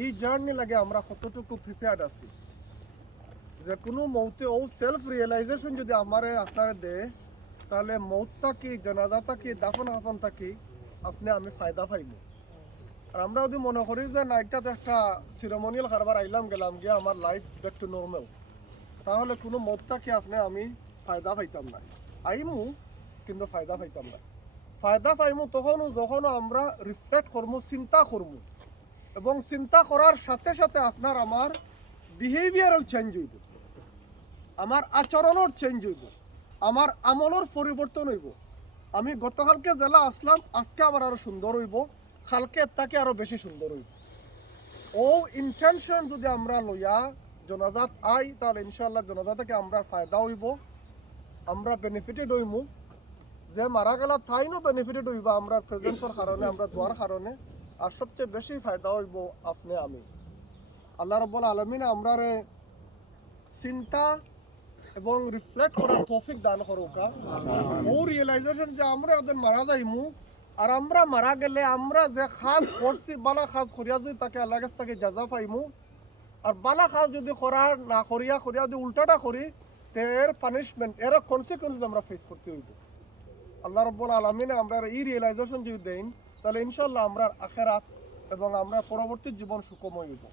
এই জার্নি লাগে আমরা কতটুকু প্রিপেয়ার্ড আছি যে কোনো মৌতে ও সেলফ রিয়েলাইজেশন যদি আমারে আপনারা দেয় তাহলে মৌতটা কি জানাজাটা কি দাফন হাফনটা কি আপনি আমি ফায়দা পাইব। আর আমরা যদি মনে করি যে না এটা তো একটা সিরেমনিয়াল কারবার আইলাম গেলাম গিয়ে আমার লাইফ ব্যাক টু নর্মাল, তাহলে কোনো মতটা কি আপনি আমি ফায়দা পাইতাম না। আইমু কিন্তু ফায়দা পাইতাম না। ফায়দা পাইমু তখনও যখন আমরা রিফ্লেক্ট করবো, চিন্তা করবো, এবং চিন্তা করার সাথে সাথে আপনার আমার বিহেভিয়ারাল চেঞ্জ হইব, আমার আচরণের চেঞ্জ হইব, আমার আমলের পরিবর্তন হইব। আমি গতকালকে জেলা আসলাম, আজকে আমার আরো সুন্দর হইব, কালকে তাকে আরো বেশি সুন্দর হইব। ও ইন্টেনশন যদি আমরা লইয়া জনাজাত আই তাহলে ইনশাআল্লাহ জনাজাত থেকে আমরা ফায়দা হইব, আমরা বেনিফিটেড হইমু। যে মারা গেলা তাইনও বেনিফিটেড হইব আমরা প্রেজেন্সের কারণে, আমরা দোয়ার কারণে। আর সবচেয়ে বেশি ফায়দা হইব আপনি আমি। আল্লাহ রাব্বুল আলামিন আমরারে চিন্তা এবং রিফ্লেক্ট করার তৌফিক দান করুকা। ও রিয়েলাইজেশন যে আমরা ওদের মারা যাইমু, আর আমরা মারা গেলে আমরা যে কাজ করছি বালা কাজ করিয়া যদি তাকে আল্লাহ কাছ থেকে জাজা পাইমু, আর বালা কাজ যদি করার না করিয়া যদি উল্টাটা করি তে এর পানিশমেন্ট, এর কনসিকুয়েন্স আমরা ফেস করতে হইব। আল্লাহ রাব্বুল আলামিন আমরা এই রিয়েলাইজেশন যদি দেন তাহলে ইনশাআল্লাহ আমরা আখিরাত এবং আমরা পরবর্তী জীবন সুখময় হইব।